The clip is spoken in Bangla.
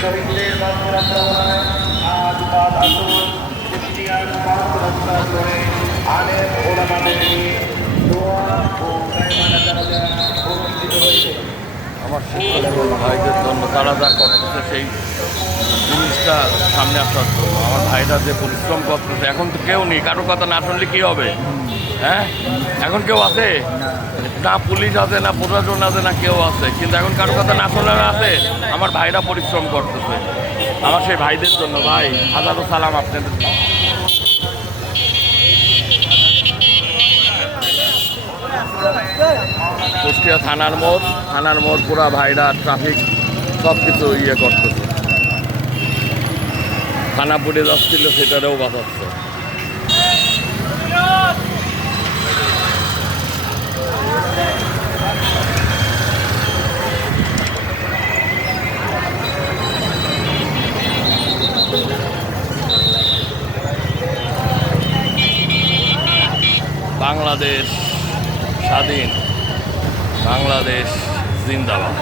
শহীদদের বাসরায় আজ বাদ আসুন কুষ্টিয়ার পাঁচ রাস্তা করে আলেম ওলামাদের নিয়ে দোয়া ও গায়বানা জানাজা অনুষ্ঠিত হয়েছে। আমার শিক্ষক ভাইদের জন্য তারা যা করতেছে সেই জিনিসটা সামনে আসার জন্য আমার ভাইরা যে পরিশ্রম করতেছে, এখন তো কেউ নেই, কারো কথা না শুনলে কী হবে? হ্যাঁ, এখন কেউ আছে না? পুলিশ আছে না, প্রশাসন আছে না, কেউ আছে, কিন্তু এখন কারো কথা না শুনলে না আছে। আমার ভাইরা পরিশ্রম করতেছে, আমার সেই ভাইদের জন্য ভাই হাজারো সালাম আপনাদের। কুষ্টিয়া থানার মোড় পুরা ভাইরা ট্রাফিক সব কিছু করতেছে। থানা পুড়ে যাচ্ছিল, সেটারেও বাঁচাচ্ছে। বাংলাদেশ স্বাধীন, বাংলাদেশ জিন্দাবাদ।